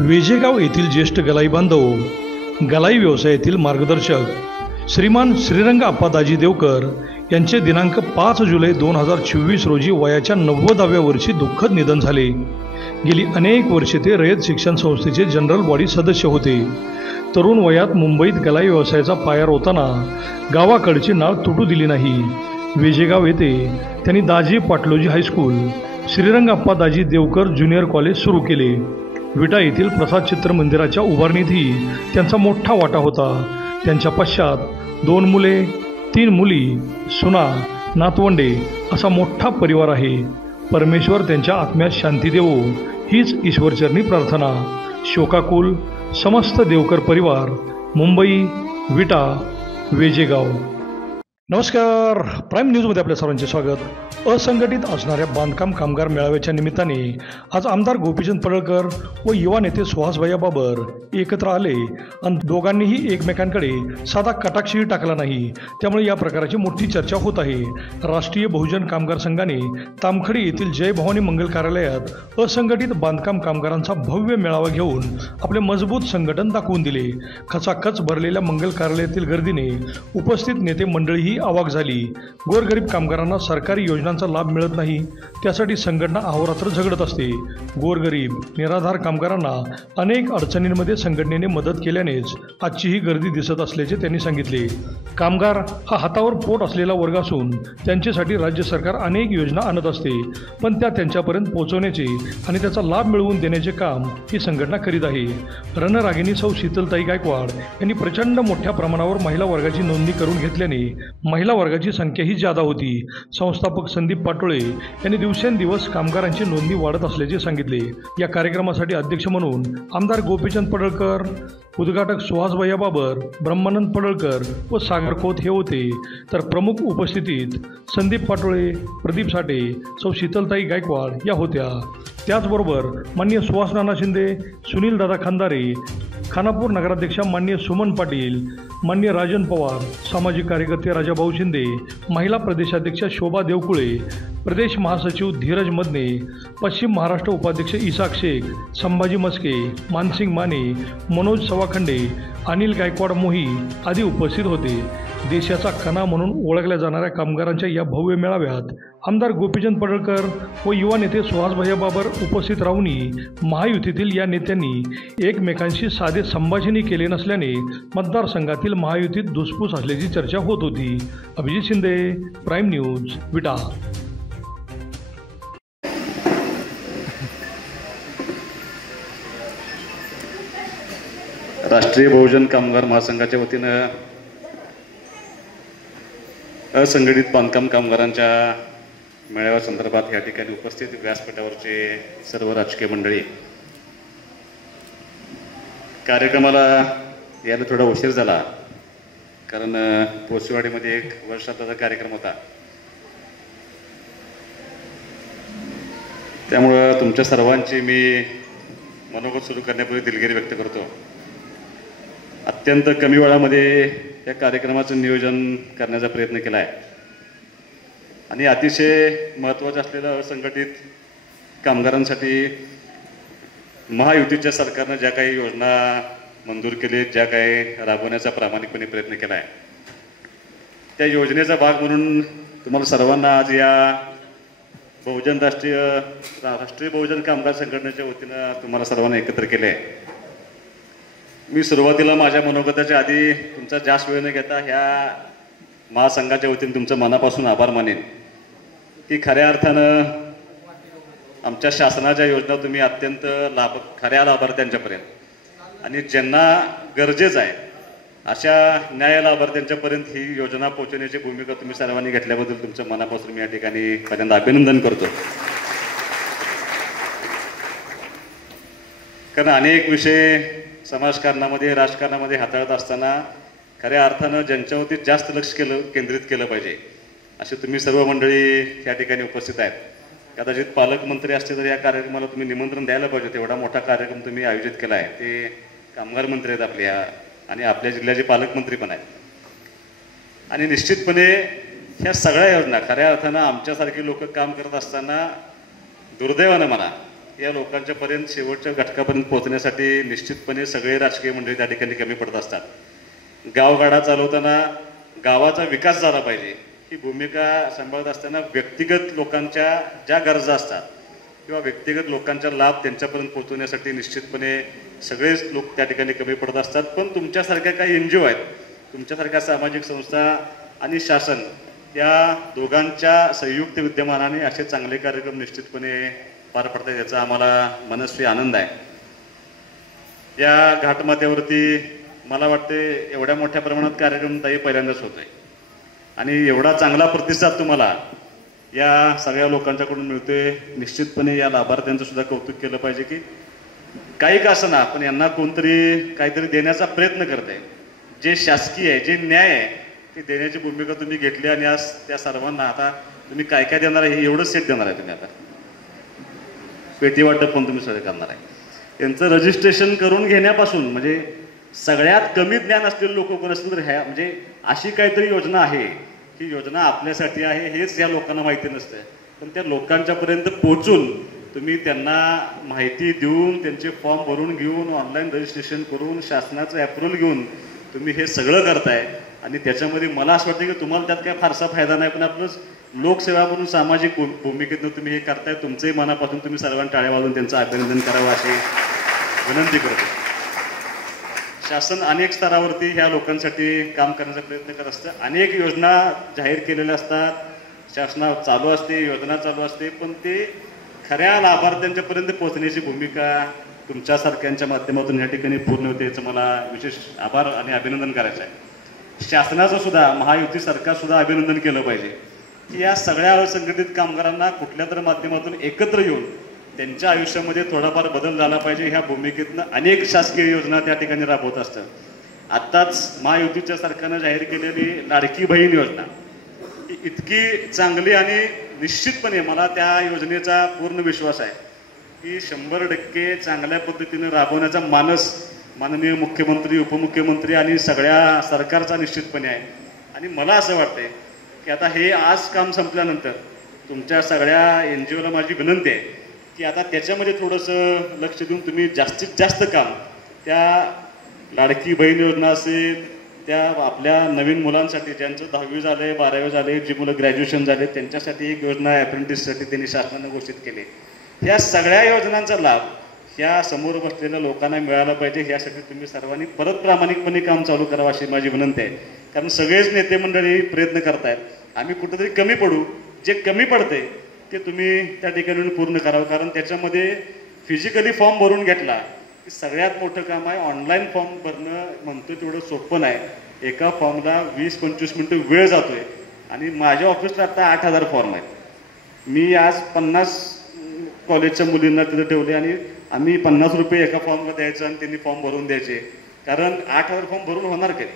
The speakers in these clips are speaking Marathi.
वेजेगाव येथील ज्येष्ठ गलाई बांधव, गलाई व्यवसायातील मार्गदर्शक श्रीमान श्रीरंग आप्पादाजी देवकर यांचे दिनांक 5 जुलै 2024 रोजी वयाच्या 90व्या वर्षी दुःखद निधन झाले. गेली अनेक वर्षे ते रयत शिक्षण संस्थेचे जनरल बॉडी सदस्य होते. तरुण वयात मुंबईत गलाई व्यवसायाचा पाया रोवताना गावाकडची नाळ तुटू दिली नाही. वेजेगाव येथे त्यांनी Daji Patloji high school, Shrirang Appadaji Devkar junior college सुरू केले. विटा येथील प्रसाद चित्र मंदिराच्या उभारणीतही त्यांचा मोठा वाटा होता. त्यांच्या पश्चात 2 मुले, 3 मुली, सुना, नातवंडे असा मोठा परिवार आहे. परमेश्वर त्यांच्या आत्म्यास शांती देवो हीच ईश्वरचरणी प्रार्थना. शोकाकुल समस्त देवकर परिवार, मुंबई, विटा, वेजेगाव. नमस्कार. प्राईम न्यूजमध्ये आपल्या सर्वांचे स्वागत. असंघटित असणाऱ्या बांधकाम कामगार मेळाव्याच्या निमित्ताने आज आमदार गोपीचंद पडळकर व युवा नेते सुहासभैया बाबर एकत्र आले आणि दोघांनीही एकमेकांकडे साधा कटाक्षही टाकला नाही. त्यामुळे या प्रकाराची मोठी चर्चा होत आहे. राष्ट्रीय बहुजन कामगार संघाने तामखडी येथील जय भवानी मंगल कार्यालयात असंघटित बांधकाम कामगारांचा भव्य मेळावा घेऊन आपले मजबूत संघटन दाखवून दिले. खचाखच भरलेल्या मंगल कार्यालयातील गर्दीने उपस्थित नेते मंडळीही अवाक झाली. गोरगरीब कामगारांना सरकारी योजनांचा लाभ मिळत नाही, त्यासाठी संघटना अहोरात्र झगडत असते. गोरगरीब निराधार कामगारांना अनेक अडचणींमध्ये संघटनेने मदत केल्यानेच आजची ही गर्दी दिसत असल्याचे त्यांनी सांगितले. कामगार हा हातावर पोट असलेला वर्ग असून त्यांच्यासाठी राज्य सरकार अनेक योजना आणत असते, पण त्या त्यांच्यापर्यंत पोहोचवण्याचे आणि त्याचा लाभ मिळवून देण्याचे काम ही संघटना करीत आहे. रणरागिणी सौ शीतलताई गायकवाड यांनी प्रचंड मोठ्या प्रमाणावर महिला वर्गाची नोंदणी करून घेतल्याने महिला वर्गाची संख्याही जादा होती. संस्थापक संदीप पाटोळे यांनी दिवसेंदिवस कामगारांची नोंदणी वाढत असल्याचे सांगितले. या कार्यक्रमासाठी अध्यक्ष म्हणून आमदार गोपीचंद पडळकर, उद्घाटक सुहासभैया बाबर, ब्रह्मानंद पडळकर व सागर खोत हे होते. तर प्रमुख उपस्थितीत संदीप पाटोळे, प्रदीप साठे, सौ शीतलताई गायकवाड या होत्या. त्याचबरोबर माननीय सुहास नाना शिंदे, सुनील दादा खंदारे, खानापूर नगराध्यक्षा माननीय सुमन पाटील, माननीय राजन पवार, सामाजिक कार्यकर्ते राजाभाऊ शिंदे, महिला प्रदेशाध्यक्षा शोभा देवकुळे, प्रदेश महासचिव धीरज मदने, पश्चिम महाराष्ट्र उपाध्यक्ष इसाक शेख, संभाजी मस्के, मानसिंग माने, मनोज सवाखंडे, अनिल गायकवाड मोही आदी उपस्थित होते. देशाचा कणा म्हणून ओळखल्या जाणाऱ्या कामगारांच्या या भव्य मेळाव्यात आमदार गोपीचंद पडळकर व युवा नेते सुहासभैया बाबर उपस्थित राहूनही महायुतीतील या नेत्यांनी एकमेकांशी साधे संभाषणही केले नसल्याने मतदारसंघातील महायुतीत धुसफूस असल्याची चर्चा होत होती. अभिजित शिंदे, प्राईम न्यूज, विटा. राष्ट्रीय बहुजन कामगार महासंघाच्या वतीनं असंघटित बांधकाम कामगारांच्या मेळाव्यासंदर्भात या ठिकाणी उपस्थित व्यासपीठावरचे सर्व राजकीय मंडळी, कार्यक्रमाला यायला थोडा उशीर झाला कारण पोचवाडीमध्ये एक वर्षाचा कार्यक्रम होता. त्यामुळं तुमच्या सर्वांची मी मनोगत सुरू करण्यापूर्वी दिलगिरी व्यक्त करतो. अत्यंत कमी वेळामध्ये या कार्यक्रमाचं नियोजन करण्याचा प्रयत्न केला आहे आणि अतिशय महत्त्वाचं असलेलं असंघटित कामगारांसाठी महायुतीच्या सरकारनं ज्या काही योजना मंजूर केली, ज्या काही राबवण्याचा प्रामाणिकपणे प्रयत्न केला आहे, त्या योजनेचा भाग म्हणून तुम्हाला सर्वांना आज या राष्ट्रीय बहुजन कामगार संघटनेच्या वतीनं तुम्हाला सर्वांना एकत्र केले आहे. मी सुरुवातीला माझ्या मनोगताच्या आधी तुमचा जास्त वेळ न घेता ह्या महासंघाच्या वतीने तुमचं मनापासून आभार मानेन की खऱ्या अर्थानं आमच्या शासनाच्या योजना तुम्ही अत्यंत खऱ्या लाभार्थ्यांच्यापर्यंत आणि ज्यांना गरजेचं आहे अशा न्याय लाभार्थ्यांच्यापर्यंत ही योजना पोहोचवण्याची भूमिका तुम्ही सर्वांनी घेतल्याबद्दल तुमचं मनापासून मी या ठिकाणी पहिल्यांदा अभिनंदन करतो. कारण अनेक विषय समाजकारणामध्ये, राजकारणामध्ये हाताळत असताना खऱ्या अर्थानं ज्यांच्यावरती जास्त लक्ष केंद्रित केलं पाहिजे असे तुम्ही सर्व मंडळी या ठिकाणी उपस्थित आहेत. कदाचित पालकमंत्री असते तर या कार्यक्रमाला तुम्ही निमंत्रण द्यायला पाहिजे. तेवढा मोठा कार्यक्रम तुम्ही आयोजित केला आहे. ते कामगार मंत्री आहेत आपल्या आणि आपल्या जिल्ह्याचे पालकमंत्री पण आहेत आणि निश्चितपणे ह्या सगळ्या योजना खऱ्या अर्थानं आमच्यासारखी लोक काम करत असताना दुर्दैवानं म्हणा या लोकांच्यापर्यंत शेवटच्या घटकापर्यंत पोहोचण्यासाठी निश्चितपणे सगळे राजकीय मंडळी त्या ठिकाणी कमी पडत असतात. गावगाडा चालवताना गावाचा विकास झाला पाहिजे ही भूमिका सांभाळत असताना व्यक्तिगत लोकांच्या ज्या गरजा असतात किंवा व्यक्तिगत लोकांचा लाभ त्यांच्यापर्यंत पोहोचवण्यासाठी निश्चितपणे सगळेच लोक त्या ठिकाणी कमी पडत असतात. पण तुमच्यासारख्या काही NGO आहेत, तुमच्यासारख्या सामाजिक संस्था आणि शासन या दोघांच्या संयुक्त विद्यमानाने असे चांगले कार्यक्रम निश्चितपणे पार पडतात याचा आम्हाला मनस्वी आनंद आहे. या घाटमाथ्यावरती मला वाटते एवढ्या मोठ्या प्रमाणात कार्यक्रम ताई पहिल्यांदाच होत आहे आणि एवढा चांगला प्रतिसाद तुम्हाला या सगळ्या लोकांच्याकडून मिळतोय. निश्चितपणे या लाभार्थ्यांचं सुद्धा कौतुक केलं पाहिजे की काही का असं ना पण यांना कोणतरी काहीतरी देण्याचा प्रयत्न करत आहे. जे शासकीय आहे, जे न्याय आहे ते देण्याची भूमिका तुम्ही घेतली आणि आज त्या सर्वांना आता तुम्ही काय काय देणार आहे हे एवढंच सेट देणार आहे. तुम्ही आता पेटी वाटप पण तुम्ही सगळं करणार आहे. यांचं रजिस्ट्रेशन करून घेण्यापासून म्हणजे सगळ्यात कमी ज्ञान असलेले लोक कोण असतील तर ह्या म्हणजे अशी काहीतरी योजना आहे ही योजना आपल्यासाठी आहे हेच या लोकांना माहिती नसतं. पण त्या लोकांच्यापर्यंत पोहोचून तुम्ही त्यांना माहिती देऊन त्यांचे फॉर्म भरून घेऊन ऑनलाईन रजिस्ट्रेशन करून शासनाचं अप्रुव्हल घेऊन तुम्ही हे सगळं करताय आणि त्याच्यामध्ये मला असं वाटतं की तुम्हाला त्यात काय फारसा फायदा नाही पण आपलं लोकसेवा म्हणून सामाजिक भूमिकेतून तुम्ही हे करताय. तुमचंही मनापासून तुम्ही सर्वांना टाळ्या वाजून त्यांचं अभिनंदन करावं अशी विनंती करतो. शासन अनेक स्तरावरती ह्या लोकांसाठी काम करण्याचा प्रयत्न करत असतं. अनेक योजना जाहीर केलेल्या असतात, शासना चालू असते, योजना चालू असते, पण ते खऱ्या लाभार्थ्यांच्यापर्यंत पोहोचण्याची भूमिका तुमच्यासारख्यांच्या माध्यमातून या ठिकाणी पूर्ण होते याचं मला विशेष आभार आणि अभिनंदन करायचं आहे. शासनाचं सुद्धा महायुती सरकार सुद्धा अभिनंदन केलं पाहिजे की या सगळ्या असंघटित कामगारांना कुठल्या तरी माध्यमातून एकत्र येऊन त्यांच्या आयुष्यामध्ये थोडाफार बदल झाला पाहिजे ह्या भूमिकेतनं अनेक शासकीय योजना त्या ठिकाणी राबवत असतात. आत्ताच महायुतीच्या सरकारनं जाहीर केलेली लाडकी बहीण योजना ही इतकी चांगली आणि निश्चितपणे मला त्या योजनेचा पूर्ण विश्वास आहे की 100% चांगल्या पद्धतीने राबवण्याचा मानस माननीय मुख्यमंत्री, उपमुख्यमंत्री आणि सगळ्या सरकारचा निश्चितपणे आहे. आणि मला असं वाटतंय की आता हे आज काम संपल्यानंतर तुमच्या सगळ्या NGOला माझी विनंती आहे की आता त्याच्यामध्ये थोडंसं लक्ष देऊन तुम्ही जास्तीत जास्त काम त्या लाडकी बहीण योजना असेल, त्या आपल्या नवीन मुलांसाठी ज्यांचं 10वी झाले, 12वी झाले, जी मुलं ग्रॅज्युएशन झाले त्यांच्यासाठी एक योजना अप्रेंटिससाठी त्यांनी शासनानं घोषित केली. ह्या सगळ्या योजनांचा लाभ ह्या समोर बसलेल्या लोकांना मिळाला पाहिजे यासाठी तुम्ही सर्वांनी परत प्रामाणिकपणे काम चालू करावं अशी माझी विनंती आहे. कारण सगळेच नेते मंडळी प्रयत्न करतायत, आम्ही कुठेतरी कमी पडू, जे कमी पडते ते तुम्ही त्या ठिकाणी पूर्ण करावं. कारण त्याच्यामध्ये फिजिकली फॉर्म भरून घेतला की सगळ्यात मोठं काम आहे. ऑनलाईन फॉर्म भरणं म्हणतो तेवढं सोपं नाही. एका फॉर्मला 20-25 मिनटं वेळ जातोय आणि माझ्या ऑफिसला आता 8,000 फॉर्म आहेत. मी आज 50 कॉलेजच्या मुलींना तिथं ठेवले आणि आम्ही 50 रुपये एका फॉर्मला द्यायचं आणि त्यांनी फॉर्म भरून द्यायचे. कारण 8,000 फॉर्म भरून होणार काय,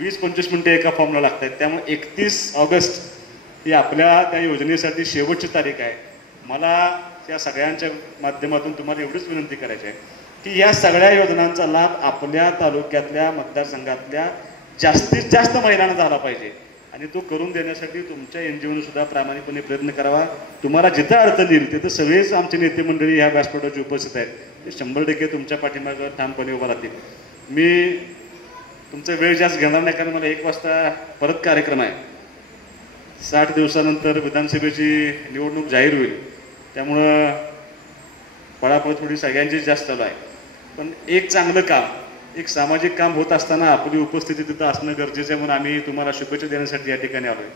20-25 मिनटं एका फॉर्मला लागत आहेत. त्यामुळे 31 ऑगस्ट ही आपल्या त्या योजनेसाठी शेवटची तारीख आहे. मला या सगळ्यांच्या माध्यमातून तुम्हाला एवढीच विनंती करायची आहे की या सगळ्या योजनांचा लाभ आपल्या तालुक्यातल्या मतदारसंघातल्या जास्तीत जास्त महिलांना झाला पाहिजे आणि तो करून देण्यासाठी तुमच्या NGOने सुद्धा प्रामाणिकपणे प्रयत्न करावा. तुम्हाला जिथं अडचण येईल तिथं सगळेच आमचे नेते मंडळी ह्या व्यासपीठावर उपस्थित आहेत, ते 100% तुमच्या पाठीमागे ठामपणे उभा राहतील. मी तुमचा वेळ जास्त घेणार नाही कारण मला 1 वाजता परत कार्यक्रम आहे. 60 दिवसानंतर विधानसभेची निवडणूक जाहीर होईल, त्यामुळं पळापळ थोडी सगळ्यांचीच जास्त चालू आहे. पण एक चांगलं काम, एक सामाजिक काम होत असताना आपली उपस्थिती तिथं असणं गरजेचं आहे म्हणून आम्ही तुम्हाला शुभेच्छा देण्यासाठी या ठिकाणी आलो आहे.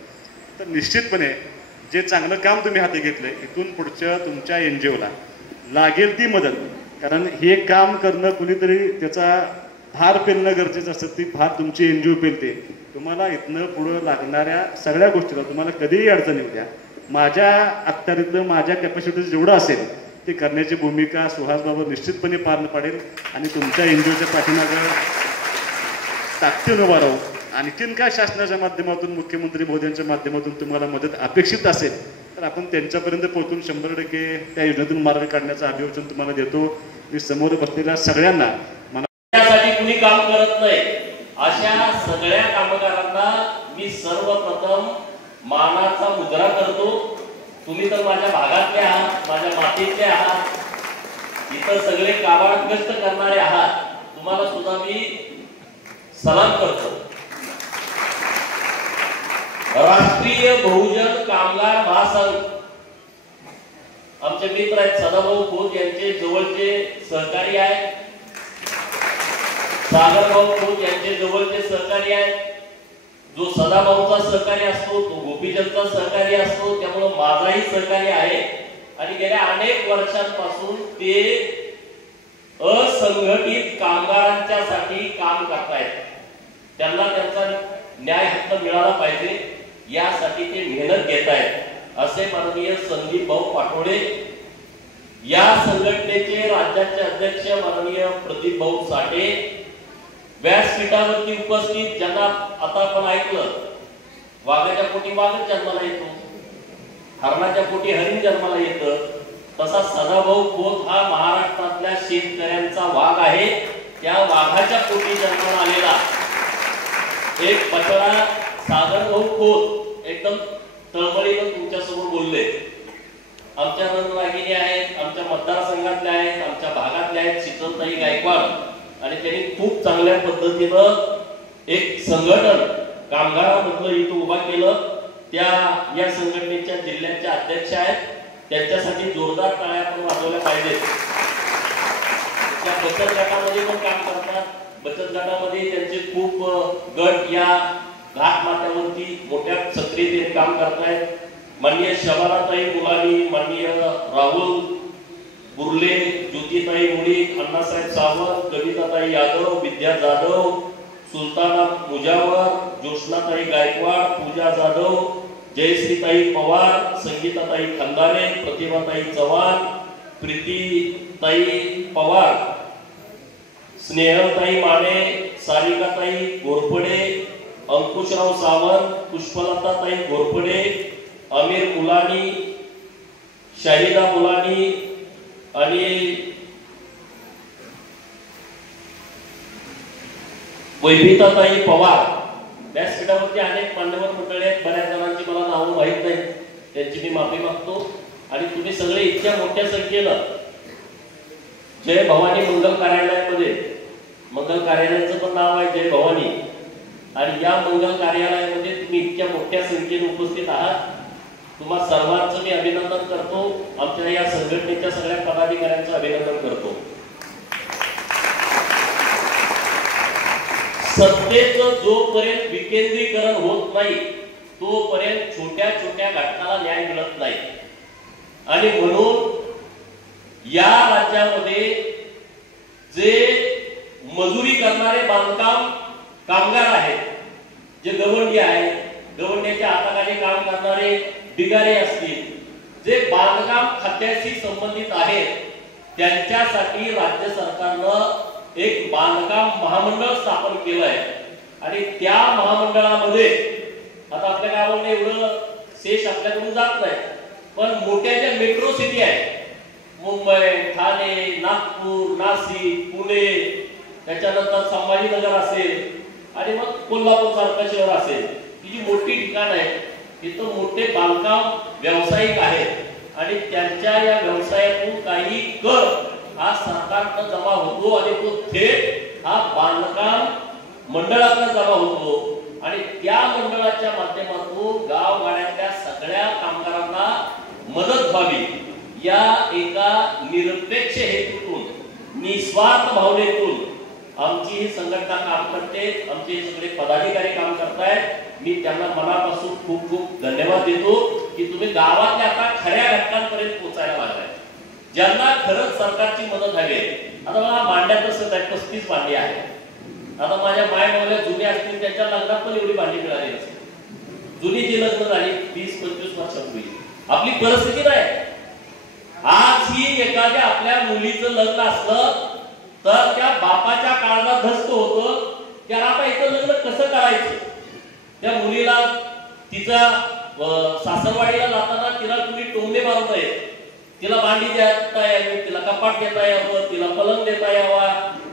तर निश्चितपणे जे चांगलं काम तुम्ही हाती घेतलं आहे इथून पुढच्या तुमच्या NGOला लागेल ती मदत, कारण हे काम करणं कुणीतरी त्याचा भार पेलणं गरजेचं असतं. ती भार तुमची NGO पेलते. तुम्हाला इथनं पुढं लागणाऱ्या सगळ्या गोष्टीला तुम्हाला कधीही अडचण येऊ द्या, माझ्या अखत्यारीतलं माझ्या कॅपॅसिटीचं जेवढं असेल ते करण्याची भूमिका सुहासबाबा निश्चितपणे पार पाडेल आणि तुमच्या NGOच्या पाठीमागं ताकदीनं उभा राहू. आणखीन काय शासनाच्या माध्यमातून मुख्यमंत्री मोदींच्या माध्यमातूून तुम्हाला मदत अपेक्षित असेल तर आपण त्यांच्यापर्यंत पोहोचून 100% त्या योजनेतून मार्ग काढण्याचं अभिवचन तुम्हाला देतो. मी समोर बसलेल्या सगळ्यांना त्यासाठी कुणी काम करत नाही अशा सगळ्या कामगारांना मी सर्वप्रथम मानाचा मुद्रा करतो. तुम्ही तर माझ्या भागातले आहात, माझ्या मातीतले आहात, इतर सगळे कामात कष्ट करणारे आहात, तुम्हाला सुद्धा मी सलाम करतो. राष्ट्रीय बहुजन कामगार महासंघ आमचे मित्र आहेत, सदाभाऊ खोत यांचे जवळचे सहकारी आहेत, सागरभाऊ खोत यांचे जवळचे सहकारी आहेत. जो सदाभाऊचा सहकारी असतो तो गोपीचंदचा सहकारी असतो, त्यामुळे माझाही सहकारी आहे. आणि गेल्या अनेक वर्षांपासून ते असंघटित कामगारांच्या साठी काम करतायत. त्यांना त्यांचा न्याय हक्क मिळाला पाहिजे यासाठी ते मेहनत घेत आहेत. असे माननीय संदीप भाऊ पाटोळे, या संघटनेचे राज्याचे अध्यक्ष माननीय प्रदीप भाऊ साठे, व्यासपीठावरती उपस्थित ज्यांना आता आपण ऐकलं, वाघाच्या पोटी वाघच जन्माला येतो, हरणाच्या पोटी हरिण जन्माला येतं, तसा सदाभाऊ खोत हा महाराष्ट्रातल्या शेतकऱ्यांचा वाघ आहे. त्या वाघाच्या पोटी जन्माला आलेला एक बछडा सागरभाऊ खोत एकदम तळमळीनं तुमच्यासमोर बोलले. आमच्या रणरागिणी आहेत, आमच्या मतदारसंघातल्या आहेत, आमच्या भागातल्या आहेत, शीतलताई गायकवाड, आणि त्यांनी खूप चांगल्या पद्धतीनं एक संघटन कामगारांमधलं इथं उभा केलं. त्या या संघटनेच्या जिल्ह्याच्या अध्यक्ष आहेत, त्यांच्यासाठी जोरदार टाळ्या पण वाजवल्या पाहिजेत. त्या बचत गटामध्ये पण काम करतात. बचत गटामध्ये त्यांचे खूप गट या घाट माथ्यावरती मोठ्या सक्रियतेने काम करतायत. माननीय शबानाताई मुलानी, माननीय राहुल बुर्ले, ज्योतिताई मुळीक, अण्णासाहेब सावंत, कविताताई यादव, विद्या जाधव, सुलताना मुजावर, ज्योत्स्नाताई गायकवाड, पूजा जाधव, जयश्रीताई पवार, संगीताताई खंदारे, प्रतिभाताई चव्हाण, प्रीतीताई पवार, स्नेहलताई माने, सारिकाताई घोरपडे, अंकुशराव सावंत, पुष्पलताताई घोरपडे, अमीर मुलानी, शाहिदा मुलानी आणि वैभिताताई पवार. व्यासपीठावरती अनेक मान्यवर मंडळी आहेत, बऱ्याच जणांची मला नावं माहीत नाही, त्यांची मी माफी मागतो. आणि तुम्ही सगळे इतक्या मोठ्या संख्येनं जय भवानी मंगल कार्यालयामध्ये, मंगल कार्यालयाचं पण नाव आहे जय भवानी, आणि या मंगल कार्यालयामध्ये तुम्ही इतक्या मोठ्या संख्येने उपस्थित आहात. तुम्हा सर्वांचं मी अभिनंदन करतो. आमच्या या संघटनेच्या सगळ्या पदाधिकाऱ्यांचं अभिनंदन करतो. सत्तेचं जोपर्यंत विकेंद्रीकरण होत नाही तोपर्यंत छोट्या छोट्या घटनाला न्याय मिळत नाही. आणि म्हणून या राज्यामध्ये जे मजुरी करणारे बांधकाम कामगार आहेत, जे गवंडी आहेत, गवंड्याच्या हाताखाली काम करणारे बिगारे असतील, जे बांधकाम खात्याशी संबंधित आहेत, त्यांच्यासाठी राज्य सरकारनं एक बांधकाम महामंडळ स्थापन केलं आहे. आणि त्या महामंडळामध्ये आता आपल्या गावामध्ये एवढं शेष आपल्याकडून जात नाही, पण मोठ्या ज्या मेट्रो सिटी आहेत, मुंबई, ठाणे, नागपूर, नाशिक, पुणे, त्याच्यानंतर संभाजीनगर असेल आणि मग कोल्हापूर सारखं शहर असेल, ही जी मोठी ठिकाण आहे, तिथं मोठे बांधकाम व्यावसायिक आहेत आणि त्यांच्या या व्यवसायातून काही कर हा सरकारनं जमा होतो आणि तो थेट हा बांधकाम मंडळातनं जमा होतो. आणि त्या मंडळाच्या माध्यमातून गावगाड्यातल्या सगळ्या कामगारांना मदत व्हावी या एका निरपेक्ष हेतूतून, निस्वार्थ भावनेतून आमची ही संघटना काम करते. आमचे सगळे पदाधिकारी काम करतायत. मी त्यांना मनापासून खूप खूप धन्यवाद देतो की तुम्ही गावातल्या आता खऱ्या घटकांपर्यंत पोहोचायला लागलाय, ज्यांना खरंच सरकारची मदत हवी. आता मला मांड्या तसंच आहे, 35 मांडी आहे. आता माझ्या मायबाला जुने असतील, त्यांच्या लग्नात पण एवढी भांडी मिळाली असेल. जुनी जी लग्न झाली 20-25 वर्षापूर्वी, आपली परिस्थिती नाही. आज ही एखाद्या आपल्या मुलीचं लग्न असलं तर त्या बापाच्या काळात धस्त होतं की आता इथं लग्न कसं करायचं. त्या मुलीला तिचा सासरवाडीला जाताना तिला कुणी टोमणे मारू नये, तिला भांडी देता यावी, तिला कपाट देता यावं, तिला पलंग देता यावा,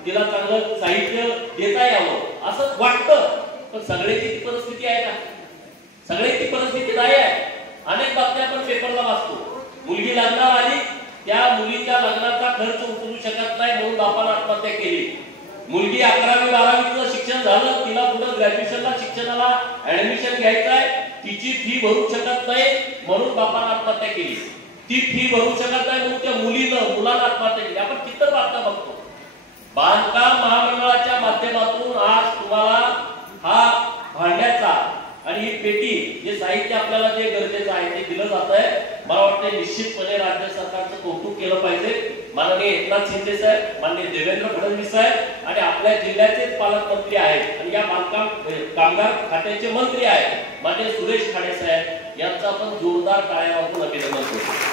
तिला चांगलं साहित्य देता यावं असं वाटतं. पण सगळ्याची ती परिस्थिती आहे का? सगळ्याची परिस्थिती नाही आहे. अनेक बातम्या आपण पेपरला वाचतो, मुलगी लग्नाला आली, त्या मुलीच्या लग्नाचा खर्च उचलू शकत नाही म्हणून बापानं आत्महत्या केली. मुलगी 11वी 12वीचं शिक्षण झालं, तिला पुढे ग्रॅज्युएशनला शिक्षणाला ऍडमिशन घ्यायचं आहे, तिची फी भरू शकत नाही म्हणून बापानं आत्महत्या केली. ती फी भरू शकत नाही म्हणून त्या मुलाला आत्महत्या केली. आपण किती बातम्या बघतो. बांधकाम महामंडळाच्या माध्यमातून आज तुम्हाला हा भांड्याचा आणि ही पेटी जे साहित्य आपल्याला जे गरजेचं आहे ते दिलं जात आहे. मला वाटतं निश्चितपणे राज्य सरकारचं कौतुक केलं पाहिजे. माननीय एकनाथ शिंदे साहेब, माननीय देवेंद्र फडणवीस साहेब आणि आपल्या जिल्ह्याचेच पालकमंत्री आहेत आणि या बांधकाम कामगार खात्याचे मंत्री आहेत माननीय सुरेश खाडे साहेब यांचं आपण जोरदार टाळ्या वाजवून अभिनंदन करतो.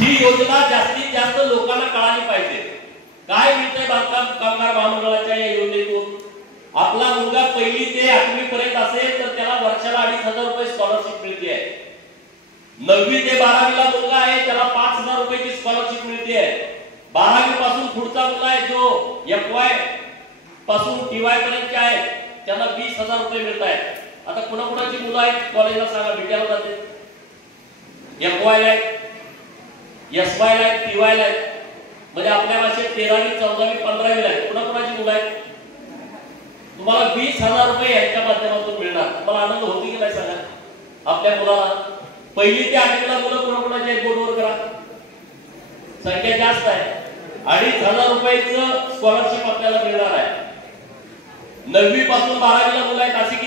ही योजना जास्तीत जास्त लोकांना कळाली पाहिजे. काय मिळतंय बांधकाम कामगार महामंडळाच्या या योजनेतून? आपला मुलगा 1ली ते 8वी पर्यंत असेल तर त्याला वर्षाला 2,500 रुपये स्कॉलरशिप मिळते आहे. 9वी ते 12वीला मुलगा आहे त्याला 5,000 रुपयाची स्कॉलरशिप मिळते आहे. 12वी पासून पुढचा मुलगा आहे जो FY पासून TY पर्यंतचे आहे त्यांना 20,000 रुपये मिळत आहेत. आता कुणाकुणाची मुलं आहेत कॉलेजला सांगा, भेटायला जाते. FY ला आहेत, SY ला आहेत, TY ला आहेत. म्हणजे आपल्या भाषेत 13वी 14वी 15वी ला आहेत. कुणाकुणाची मुलं आहेत? तुम्हाला 20,000 रुपये यांच्या माध्यमातून मिळणार. तुम्हाला आनंद होती की नाही सांगा. आपल्या मुलाला 1ली ते 8वीला मुलं कुणाकुणाचे आहेत बोर्डवर करा. संख्या जास्त आहे. 2,500 रुपयाचं स्कॉलरशिप आपल्याला मिळणार आहे. 9वी पासून 12वीला मुलं आहेत असे किती